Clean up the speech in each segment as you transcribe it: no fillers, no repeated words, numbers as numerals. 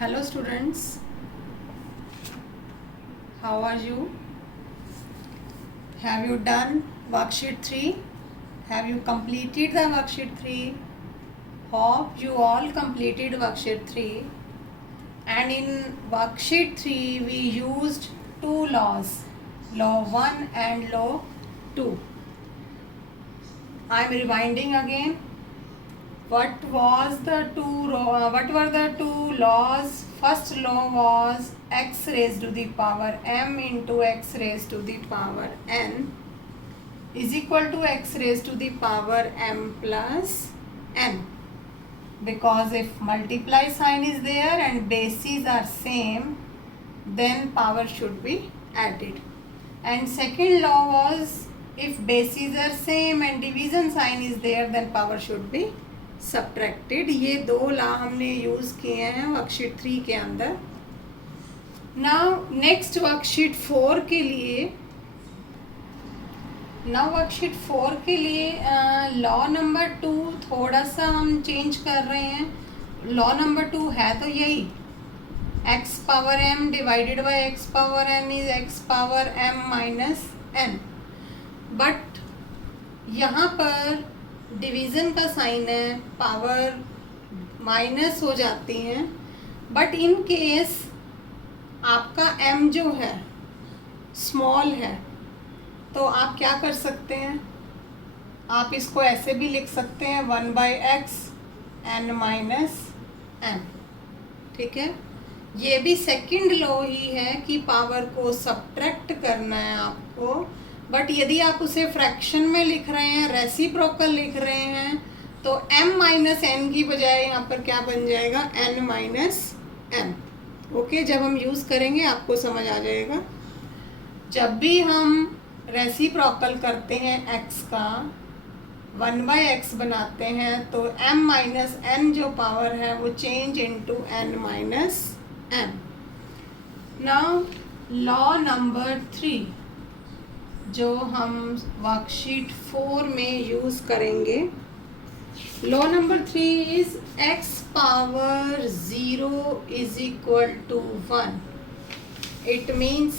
Hello students, how are you? Have you done worksheet 3? Have you completed the worksheet 3? Hope you all completed worksheet 3. And in worksheet 3 we used two laws, law 1 and law 2. I am rewinding again. What were the two laws? First law was x raised to the power m into x raised to the power n is equal to x raised to the power m plus n. Because if multiply sign is there and bases are same, then power should be added. And second law was if bases are same and division sign is there, then power should be subtracted. ये दो law हमने use किए हैं worksheet 3 के अंदर. Now next worksheet 4 के लिए law number 2 थोड़ा सा हम चेंज कर रहे हैं. लॉ नंबर 2 है तो यही, x power m divided by x power n is x power m minus n. But यहाँ पर डिवीज़न का साइन है, पावर माइनस हो जाती हैं. बट इन केस आपका m जो है स्मॉल है, तो आप क्या कर सकते हैं, आप इसको ऐसे भी लिख सकते हैं 1/x n माइनस n. ठीक है, ये भी सेकंड लॉ ही है कि पावर को सब्ट्रैक्ट करना है आपको. बट यदि आप उसे फ्रैक्शन में लिख रहे हैं, रेसिप्रोकल लिख रहे हैं, तो m माइनस n की बजाय यहाँ पर क्या बन जाएगा, n माइनस m. ओके, जब हम यूज़ करेंगे आपको समझ आ जाएगा. जब भी हम रेसिप्रोकल करते हैं x का 1/x बनाते हैं, तो m माइनस n जो पावर है वो change into n minus m. Now law number 3 जो हम वर्कशीट 4 में यूज़ करेंगे. Law number 3 is x power 0 is equal to 1. It means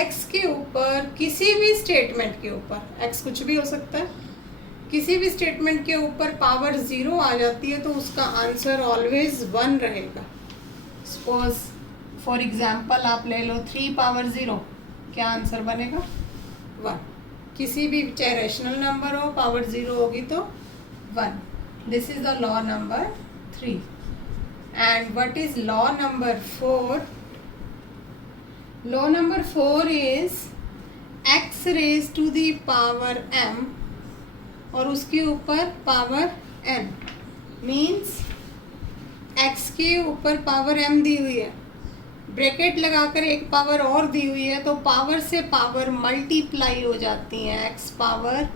x के ऊपर किसी भी स्टेटमेंट के ऊपर, x कुछ भी हो सकता है, किसी भी स्टेटमेंट के ऊपर पावर 0 आ जाती है तो उसका आंसर ऑलवेज 1 रहेगा. सपोज फॉर एग्जांपल आप ले लो 3 पावर 0, क्या आंसर बनेगा 1. किसी भी चाहे रैशनल नंबर हो, पावर 0 होगी तो 1. This is the law number 3. And what is law number 4? Law number 4 is x raise to the power m और उसके ऊपर पावर n. मीन्स x के ऊपर पावर m दी हुई है, ब्रैकेट लगाकर एक पावर और दी हुई है, तो पावर से पावर मल्टीप्लाई हो जाती हैं, x पावर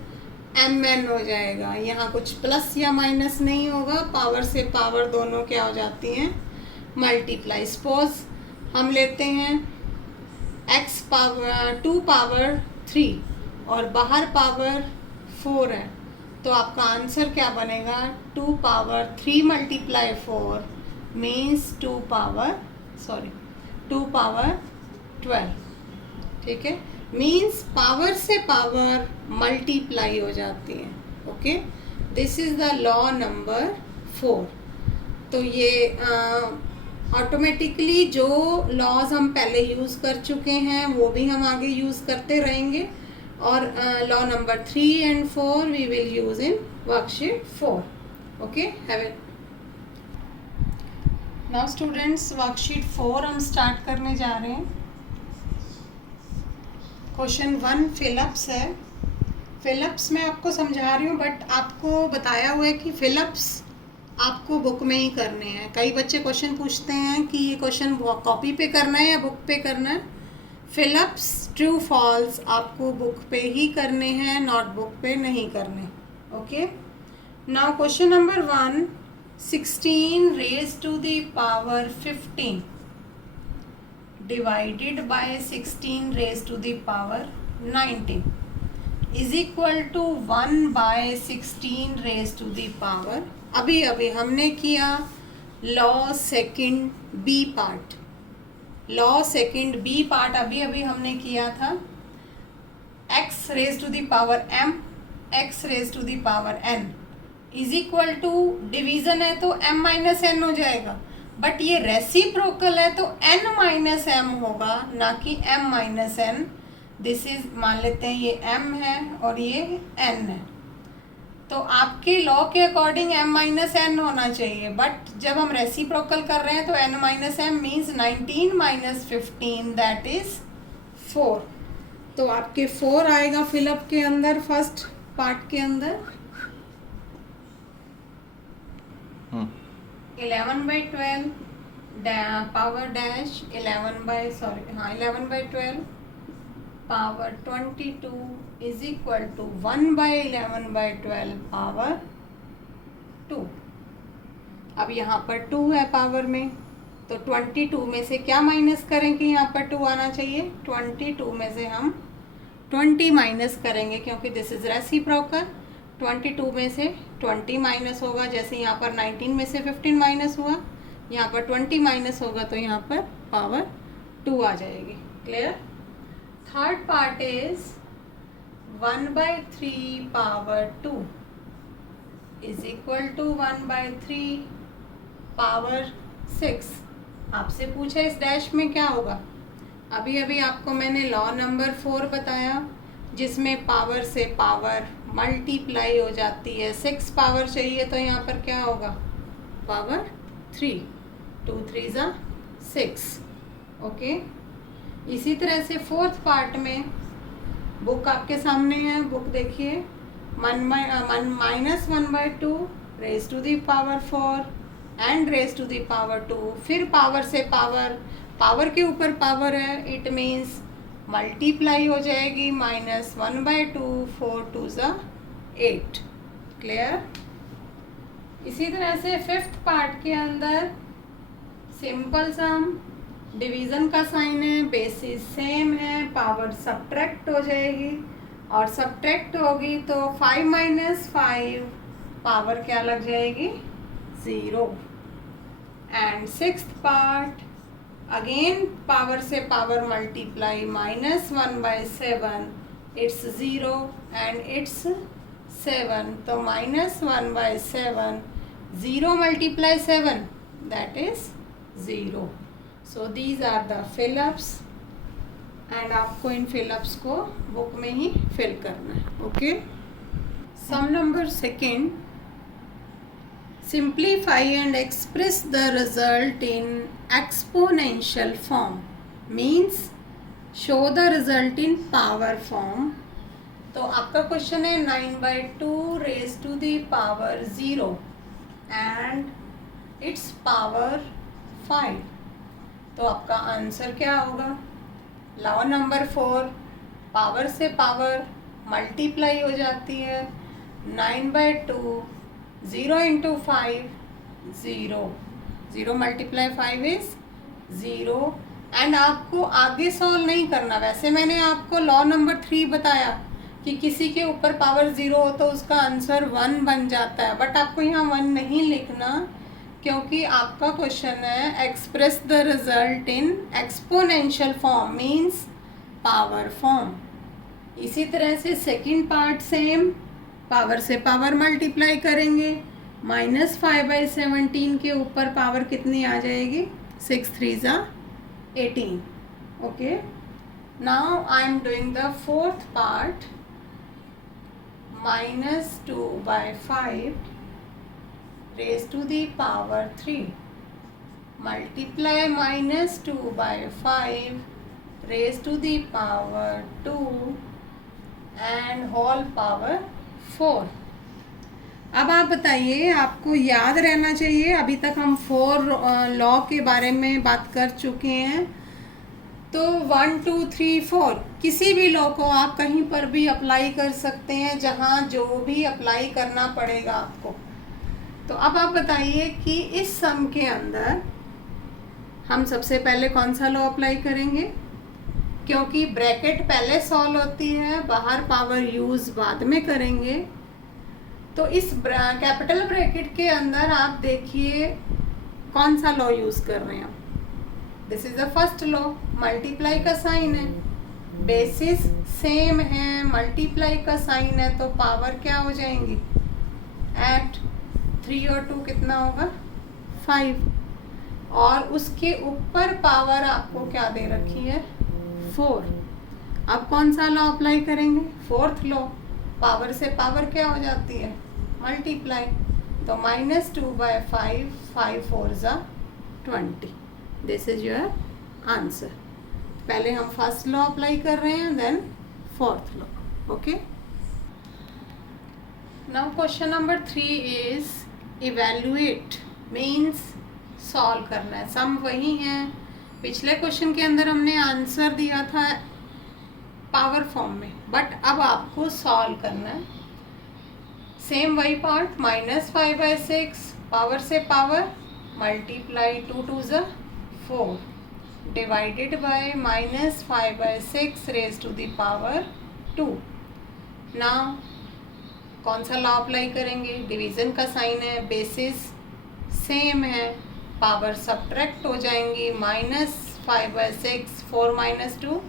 mn हो जाएगा. यहाँ कुछ प्लस या माइनस नहीं होगा, पावर से पावर दोनों क्या हो जाती हैं, मल्टीप्लाई. सपोज हम लेते हैं x पावर 2 पावर 3 और बाहर पावर 4 है, तो आपका आंसर क्या बनेगा, 2 पावर 3 मल्टीप्लाई 4 मीन्स 2 पावर 12. ठीक है, मीन्स पावर से पावर मल्टीप्लाई हो जाती है. Okay, this is the law number 4. तो ये ऑटोमेटिकली जो लॉज हम पहले यूज़ कर चुके हैं वो भी हम आगे यूज़ करते रहेंगे. और law number 3 and 4 we will use in worksheet 4. Okay, have it. Now students, worksheet 4 हम स्टार्ट करने जा रहे हैं. क्वेश्चन 1 फिलअप्स है. फिलअप्स मैं आपको समझा रही हूँ, बट आपको बताया हुआ है कि फिलअप्स आपको बुक में ही करने हैं. कई बच्चे क्वेश्चन पूछते हैं कि ये क्वेश्चन कॉपी पे करना है या बुक पे करना है. फिलअप्स ट्रू फॉल्स आपको बुक पे ही करने हैं, नोटबुक पे नहीं करने. Okay, now question number 1, 16 raised to the power 15 divided by 16 raised to the power 19 is equal to 1/16 raised to the power. अभी हमने किया law second B part. Law second B part अभी अभी हमने किया था। x raise to the power m, x raise to the power n is equal to, division है तो m माइनस n हो जाएगा, बट ये रेसिप्रोकल है तो n माइनस m होगा, ना कि m minus n। This is, मान लेते हैं ये m है और ये n है, तो आपके लॉ के अकॉर्डिंग m माइनस n होना चाहिए, बट जब हम रेसिप्रोकल कर रहे हैं तो n minus m means 19 minus 15 that is 4। तो आपके 4 आएगा फिलअप के अंदर, फर्स्ट पार्ट के अंदर। 11/12 power dash 11/12 power 22 is equal to 1/11/12 power 2। अब यहाँ पर 2 है पावर में, तो 22 में से क्या माइनस करें कि यहाँ पर 2 आना चाहिए? 22 में से हम 20 माइनस करेंगे, क्योंकि दिस इज रेसिप्रोकल। 22 में से 20 माइनस होगा, जैसे यहाँ पर 19 में से 15 माइनस हुआ, यहाँ पर 20 माइनस होगा, तो यहाँ पर पावर 2 आ जाएगी। Clear? Third part is 1/3 power 2 is equal to 1/3 power 6। आपसे पूछा इस डैश में क्या होगा? अभी अभी आपको मैंने लॉ नंबर 4 बताया, जिसमें पावर से पावर मल्टीप्लाई हो जाती है। 6 पावर चाहिए तो यहाँ पर क्या होगा? पावर 3, 2 3 ज़ा 6। ओके, इसी तरह से फोर्थ पार्ट में बुक आपके सामने है, बुक देखिए। Minus 1/2 raise to the power 4 and raise to the power 2। फिर पावर से पावर, पावर के ऊपर पावर है, इट मीन्स मल्टीप्लाई हो जाएगी। -1/2, 4 2 ज़ा 8। क्लियर? इसी तरह से फिफ्थ पार्ट के अंदर सिंपल सम, डिवीज़न का साइन है, बेसिस सेम है, पावर सब्ट्रैक्ट हो जाएगी, और सब्ट्रैक्ट होगी तो 5 - 5 पावर क्या लग जाएगी? 0। And sixth part again power से power multiply, -1/7 it's 0 and it's 7, तो -1/7, 0 × 7 that is 0। So these are the fill ups, and आपको इन फिलअप्स को बुक में ही फिल करना है। Okay, sum number second, simplify and express the result in exponential form, means show the result in power form। तो आपका question है 9/2 raise to the power 0 and its power 5। तो आपका आंसर क्या होगा? लॉ नंबर 4, पावर से power multiply हो जाती है। 9/2, 0 × 5 0, 0 × 5 इज 0। एंड आपको आगे सॉल्व नहीं करना। वैसे मैंने आपको लॉ नंबर 3 बताया कि किसी के ऊपर पावर 0 हो तो उसका आंसर 1 बन जाता है, बट आपको यहाँ 1 नहीं लिखना, क्योंकि आपका क्वेश्चन है express the result in exponential form, means power form. इसी तरह से सेकंड पार्ट सेम, पावर से पावर मल्टीप्लाई करेंगे। -5/17 के ऊपर पावर कितनी आ जाएगी? 6 3 ज़ा 18। Okay, now I am doing the fourth part. -2/5 raised to the power 3 multiply -2/5 raised to the power 2 and whole power 4। अब आप बताइए, आपको याद रहना चाहिए, अभी तक हम 4 लॉ के बारे में बात कर चुके हैं, तो 1 2 3 4 किसी भी लॉ को आप कहीं पर भी अप्लाई कर सकते हैं, जहाँ जो भी अप्लाई करना पड़ेगा आपको। तो अब आप बताइए कि इस सम के अंदर हम सबसे पहले कौन सा लॉ अप्लाई करेंगे? क्योंकि ब्रैकेट पहले सॉल्व होती है, बाहर पावर यूज़ बाद में करेंगे। तो इस कैपिटल ब्रैकेट के अंदर आप देखिए कौन सा लॉ यूज़ कर रहे हैं हम? This is the first law, multiply का साइन है, बेसिस सेम है, मल्टीप्लाई का साइन है, तो पावर क्या हो जाएंगी? एट 3 और 2 कितना होगा? 5, और उसके ऊपर पावर आपको क्या दे रखी है? 4। अब कौन सा लॉ अप्लाई करेंगे? फोर्थ लॉ, पावर से पावर क्या हो जाती है? मल्टीप्लाई, तो -2/5, 5 4 ज़ा 20। This is your answer. पहले हम फर्स्ट लॉ अप्लाई कर रहे हैं, then fourth law. Okay, now question number 3 is evaluate, means solve करना है। सम वही है, पिछले क्वेश्चन के अंदर हमने आंसर दिया था पावर फॉर्म में, बट अब आपको सॉल्व करना है। सेम वही पार्ट, -5/6, पावर से पावर, मल्टीप्लाई 2 2 ज़ा 4, divided by -5/6 raise to the power 2। Now कौन सा लॉ अप्लाई करेंगे? डिवीज़न का साइन है, बेसिस सेम है, पावर सब्ट्रैक्ट हो जाएंगी, -5/6, 4 - 2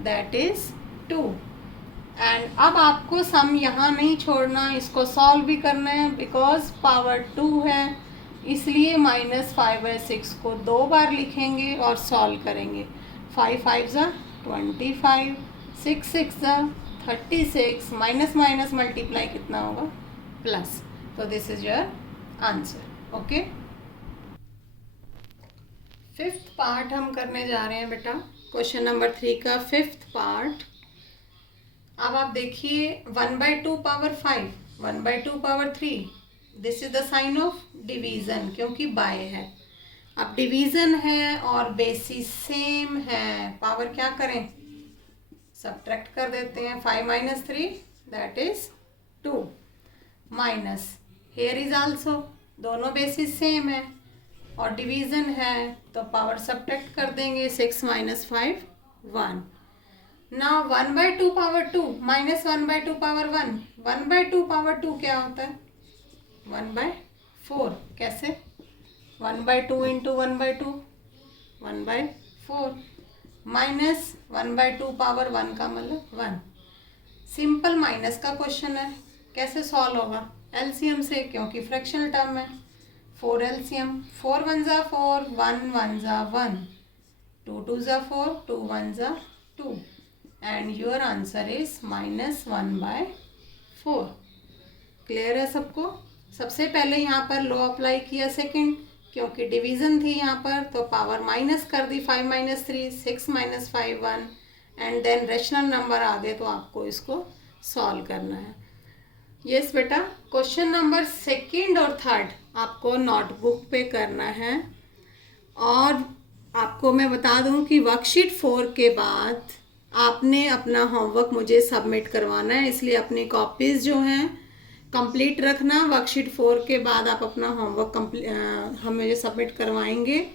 दैट इज 2। एंड अब आपको सम यहाँ नहीं छोड़ना, इसको सॉल्व भी करना है, बिकॉज पावर 2 है, इसलिए -5/6 को 2 बार लिखेंगे और सॉल्व करेंगे। 5 5 ज़ा 25, 6 6 ज़ा 36, माइनस माइनस मल्टीप्लाई कितना होगा? प्लस। तो this is your answer. Okay, fifth part हम करने जा रहे हैं बेटा, क्वेश्चन नंबर 3 का फिफ्थ पार्ट। अब आप देखिए 1/2 power 5, 1/2 power 3, this is the sign of division, क्योंकि बाय है। अब डिवीज़न है और बेसिस सेम है, पावर क्या करें? सब्ट्रैक्ट कर देते हैं। 5 - 3 that is 2, minus here is also, दोनों बेसिस सेम है और डिवीज़न है, तो पावर सब्ट्रैक्ट कर देंगे। 6 - 5 1। Now 1/2 power 2 minus 1/2 power 1, 1/2 power 2 क्या होता है? 1/4। कैसे? 1/2 इंटू 1/2, 1/4, माइनस 1/2 पावर 1 का मतलब 1। सिंपल माइनस का क्वेश्चन है, कैसे सॉल्व होगा? एलसीएम से, क्योंकि फ्रैक्शनल टर्म है। 4 एलसीएम, 4 1 ज़ा 4, 1 1 ज़ा 1, 2 2 ज़ा 4, 2 1 ज़ा 2, and your answer is -1/4। Clear है सबको? सबसे पहले यहाँ पर लॉ अप्लाई किया सेकंड, क्योंकि डिवीज़न थी यहाँ पर, तो पावर माइनस कर दी। 5 - 3, 6 - 5 1, एंड देन रेशनल नंबर आ गए, तो आपको इसको सॉल्व करना है। यस बेटा, क्वेश्चन नंबर सेकंड और थर्ड आपको नोटबुक पे करना है। और आपको मैं बता दूं कि वर्कशीट 4 के बाद आपने अपना होमवर्क मुझे सबमिट करवाना है, इसलिए अपनी कॉपीज़ जो हैं कंप्लीट रखना। वर्कशीट 4 के बाद आप अपना होमवर्क हम मुझे सबमिट करवाएंगे,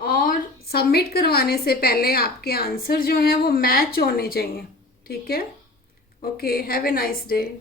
और सबमिट करवाने से पहले आपके आंसर जो हैं वो मैच होने चाहिए। ठीक है? Okay, have a nice day.